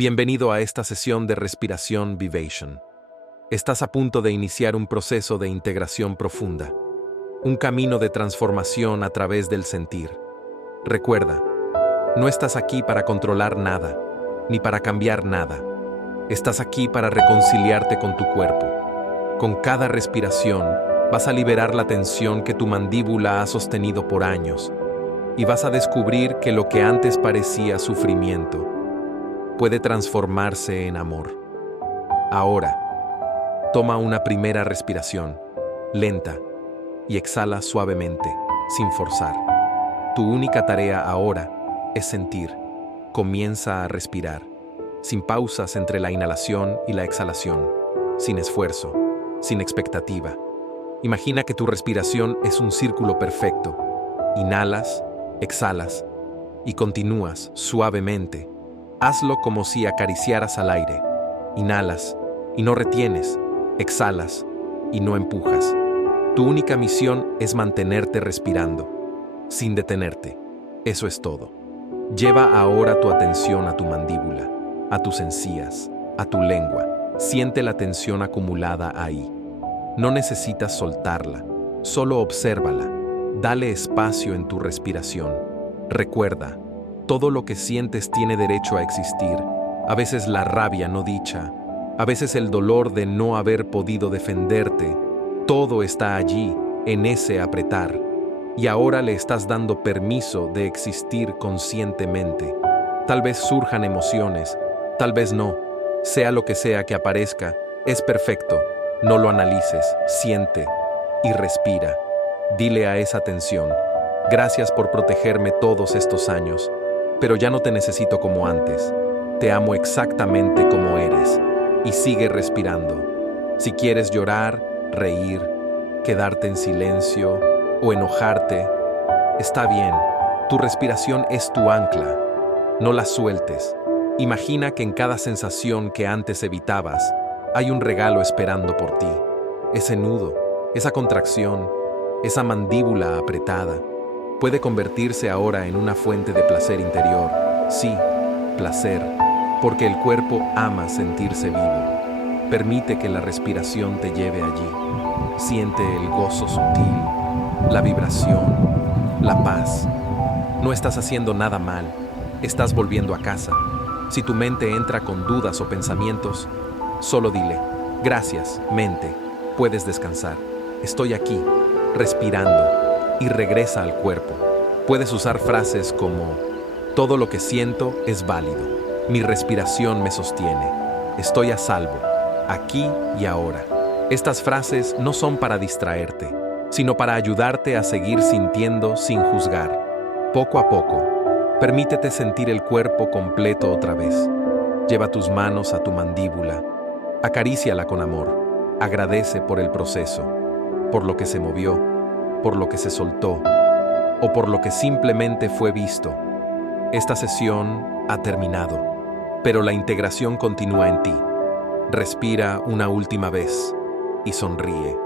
Bienvenido a esta sesión de respiración Vivation. Estás a punto de iniciar un proceso de integración profunda, un camino de transformación a través del sentir. Recuerda, no estás aquí para controlar nada, ni para cambiar nada. Estás aquí para reconciliarte con tu cuerpo. Con cada respiración, vas a liberar la tensión que tu mandíbula ha sostenido por años, y vas a descubrir que lo que antes parecía sufrimiento puede transformarse en amor. Ahora, toma una primera respiración, lenta, y exhala suavemente, sin forzar. Tu única tarea ahora es sentir. Comienza a respirar, sin pausas entre la inhalación y la exhalación, sin esfuerzo, sin expectativa. Imagina que tu respiración es un círculo perfecto. Inhalas, exhalas y continúas suavemente. Hazlo como si acariciaras al aire. Inhalas y no retienes, exhalas y no empujas. Tu única misión es mantenerte respirando, sin detenerte. Eso es todo. Lleva ahora tu atención a tu mandíbula, a tus encías, a tu lengua. Siente la tensión acumulada ahí. No necesitas soltarla, solo obsérvala. Dale espacio en tu respiración. Recuerda, todo lo que sientes tiene derecho a existir. A veces la rabia no dicha, a veces el dolor de no haber podido defenderte. Todo está allí, en ese apretar. Y ahora le estás dando permiso de existir conscientemente. Tal vez surjan emociones, tal vez no. Sea lo que sea que aparezca, es perfecto. No lo analices, siente y respira. Dile a esa tensión: gracias por protegerme todos estos años, pero ya no te necesito como antes. Te amo exactamente como eres y sigue respirando. Si quieres llorar, reír, quedarte en silencio o enojarte, está bien. Tu respiración es tu ancla. No la sueltes. Imagina que en cada sensación que antes evitabas, hay un regalo esperando por ti. Ese nudo, esa contracción, esa mandíbula apretada, puede convertirse ahora en una fuente de placer interior. Sí, placer, porque el cuerpo ama sentirse vivo. Permite que la respiración te lleve allí. Siente el gozo sutil, la vibración, la paz. No estás haciendo nada mal, estás volviendo a casa. Si tu mente entra con dudas o pensamientos, solo dile: gracias, mente, puedes descansar. Estoy aquí, respirando, y regresa al cuerpo. Puedes usar frases como: todo lo que siento es válido. Mi respiración me sostiene. Estoy a salvo, aquí y ahora. Estas frases no son para distraerte, sino para ayudarte a seguir sintiendo sin juzgar. Poco a poco, permítete sentir el cuerpo completo otra vez. Lleva tus manos a tu mandíbula. Acaríciala con amor. Agradece por el proceso, por lo que se movió, por lo que se soltó, o por lo que simplemente fue visto. Esta sesión ha terminado, pero la integración continúa en ti. Respira una última vez y sonríe.